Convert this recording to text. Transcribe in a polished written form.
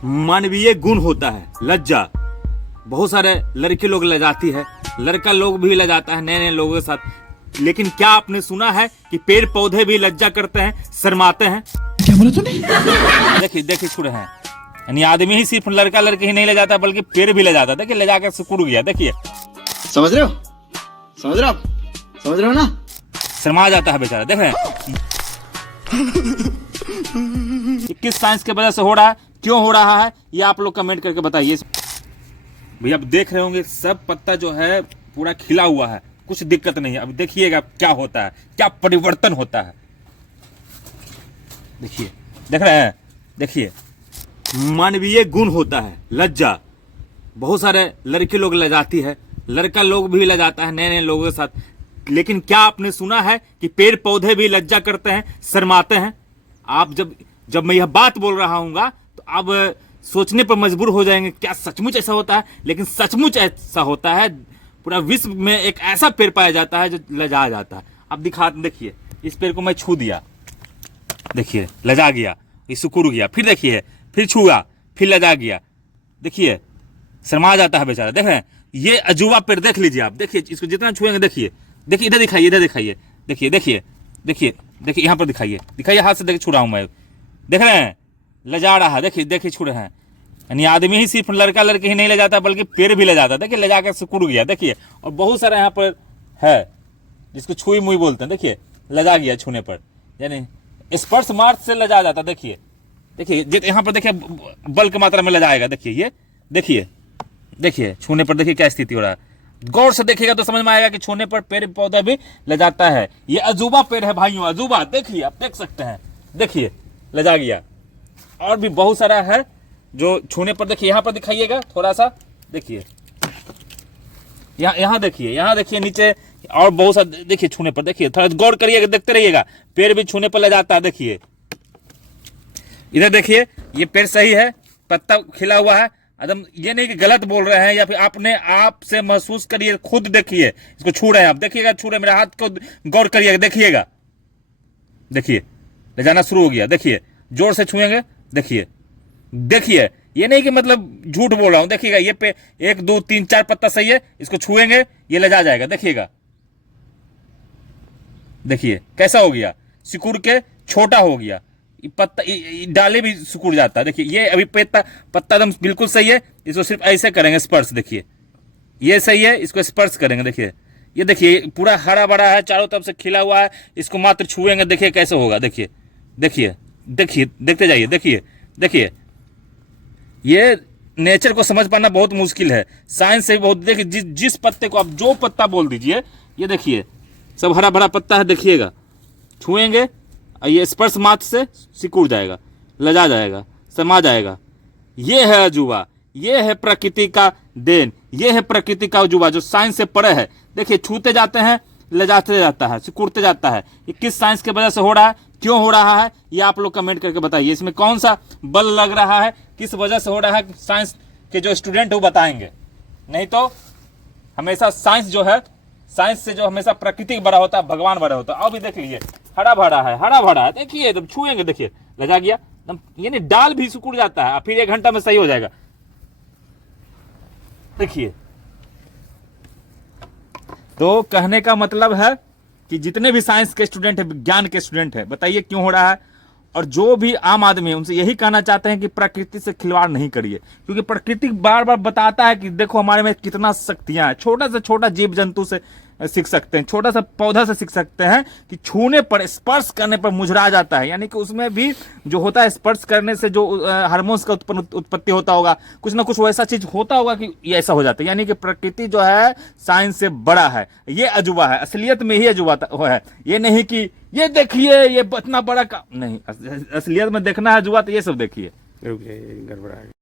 मानवीय गुण होता है लज्जा। बहुत सारे लड़के लोग लजाती है, लड़का लोग भी लजाता है नए नए लोगों के साथ। लेकिन क्या आपने सुना है कि पेड़ पौधे भी लज्जा करते हैं, शर्माते हैं? क्या बोला तूने? देखिए देखिए छुड़ हैं, यानी आदमी ही सिर्फ लड़का लड़के ही नहीं ले जाता बल्कि पेड़ भी ले जाता। देखिए ले जाकर सिकुड़ गया। देखिए समझ रहे हो? समझ रहे हो? समझ रहे हो ना? शर्मा जाता है बेचारा। देख रहे हैं किस साइंस की वजह से हो रहा है, क्यों हो रहा है, ये आप लोग कमेंट करके बताइए। भैया आप देख रहे होंगे सब पत्ता जो है पूरा खिला हुआ है, कुछ दिक्कत नहीं है। अब देखिएगा क्या होता है, क्या परिवर्तन होता है। देखिए देख रहे हैं, देखिए मानवीय गुण होता है लज्जा। बहुत सारे लड़के लोग लजाती है, लड़का लोग भी लजाता है नए नए लोगों के साथ। लेकिन क्या आपने सुना है कि पेड़ पौधे भी लज्जा करते हैं, शर्माते हैं? आप जब मैं यह बात बोल रहा हूँगा तो आप सोचने पर मजबूर हो जाएंगे, क्या सचमुच ऐसा होता है? लेकिन सचमुच ऐसा होता है। पूरा विश्व में एक ऐसा पेड़ पाया जाता है जो लजा जाता है। अब देखिए इस पेड़ को मैं छू दिया, देखिए लजा गया, ये सुकुड़ गया। फिर देखिए फिर छुआ, फिर लजा गया। देखिए शर्मा जाता है बेचारा। देख रहे हैं ये अजूबा पेड़, देख लीजिए आप। देखिए इसको जितना छुएंगे, देखिए देखिए इधर दिखाइए, इधर दिखाइए। देखिए देखिए देखिए देखिए यहाँ पर दिखाइए, दिखाइए हाथ से। देखिए छू रहा हूँ मैं, देख रहे हैं लजा रहा है। देखिए देखिए छू रहे हैं, यानी आदमी ही सिर्फ लड़का लड़के ही नहीं ले जाता बल्कि पेड़ भी ले जाता। देखिए ले जाकर सिकुड़ गया। देखिए और बहुत सारा यहाँ पर है जिसको छुई मुई बोलते हैं। देखिए लजा गया छूने पर, यानी स्पर्श मार्ग से लजा जाता। देखिए देखिए यहाँ पर देखिए बल्क मात्रा में लजाएगा। देखिए ये देखिए देखिए छूने पर देखिए क्या स्थिति हो रहा है। गौर से देखिएगा तो समझ में आएगा कि छूने पर पेड़ पौधा भी लजाता है। ये अजूबा पेड़ है भाइयों, अजूबा। देखिए आप देख सकते हैं, देखिए लजा गया। और भी बहुत सारा है जो छूने पर, देखिए यहाँ पर दिखाइएगा थोड़ा सा। देखिए यहाँ देखिए, यहाँ देखिए नीचे और बहुत सा। देखिए छूने पर, देखिए थोड़ा गौर करिएगा, देखते रहिएगा। पेड़ भी छूने पर ले जाता है। देखिए इधर देखिए ये पेड़ सही है, पत्ता खिला हुआ है एकदम। ये नहीं कि गलत बोल रहे हैं या फिर आपने आप से महसूस करिए, खुद देखिए। इसको छू रहे हैं आप, देखिएगा छू रहे, मेरे हाथ को गौर करिएगा। देखिएगा देखिए ले जाना शुरू हो गया। देखिए जोर से छुएंगे, देखिए देखिए ये नहीं कि मतलब झूठ बोल रहा हूं। देखिएगा ये पे 1 2 3 4 पत्ता सही है, इसको छुएंगे ये ले जाएगा। देखिएगा देखिए कैसा हो गया, सिकुड़ के छोटा हो गया। पत्ता डाले भी सिकुड़ जाता है। देखिए ये अभी पत्ता एकदम बिल्कुल सही है, इसको सिर्फ ऐसे करेंगे स्पर्श। देखिए ये सही है, इसको स्पर्श करेंगे। देखिए ये देखिए पूरा हरा भरा है, चारों तरफ से खिला हुआ है, इसको मात्र छुएंगे। देखिए कैसे होगा। देखिए देखिए देखिए देखते जाइए। देखिए देखिए ये नेचर को समझ पाना बहुत मुश्किल है, साइंस से भी बहुत। देखिए जिस पत्ते को आप जो पत्ता बोल दीजिए, ये देखिए सब हरा भरा पत्ता है। देखिएगा छुएंगे, ये स्पर्श मात्र से सिकुड़ जाएगा, लजा जाएगा, समा जाएगा। ये है अजूबा, ये है प्रकृति का देन, ये है प्रकृति का अजूबा जो साइंस से परे है। देखिए छूते जाते हैं, लजाते जाता है, सिकुड़ते जाता है। ये किस साइंस की वजह से हो रहा है, क्यों हो रहा है, ये आप लोग कमेंट करके बताइए। इसमें कौन सा बल लग रहा है, किस वजह से हो रहा है, साइंस के जो स्टूडेंट है वो बताएंगे। नहीं तो हमेशा साइंस जो है, साइंस से जो हमेशा प्रकृति बड़ा होता है, भगवान बड़ा होता है। अब भी देख लीजिए हरा भरा है, हरा भरा है। देखिए जब छुएंगे, देखिए लजा गया, यानी डाल भी सिकुड़ जाता है, फिर 1 घंटा में सही हो जाएगा। देखिए तो कहने का मतलब है कि जितने भी साइंस के स्टूडेंट है, विज्ञान के स्टूडेंट है, बताइए क्यों हो रहा है। और जो भी आम आदमी है उनसे यही कहना चाहते हैं कि प्रकृति से खिलवाड़ नहीं करिए, क्योंकि प्रकृति बार बार बताता है कि देखो हमारे में कितना शक्तियां हैं। छोटा से छोटा जीव जंतु से सीख सकते हैं, छोटा सा पौधा से सीख सकते हैं कि छूने पर, स्पर्श करने पर मुझरा जाता है। यानी कि उसमें भी जो होता है, स्पर्श करने से जो हार्मोन्स का उत्पत्ति होता होगा, कुछ ना कुछ वैसा चीज होता होगा कि ये ऐसा हो जाता है। यानी कि प्रकृति जो है साइंस से बड़ा है, ये अजूबा है, असलियत में ही अजूबा है। ये नहीं कि ये देखिए ये इतना बड़ा का नहीं, असलियत में देखना है अजूबा तो ये सब देखिए। गड़बड़ा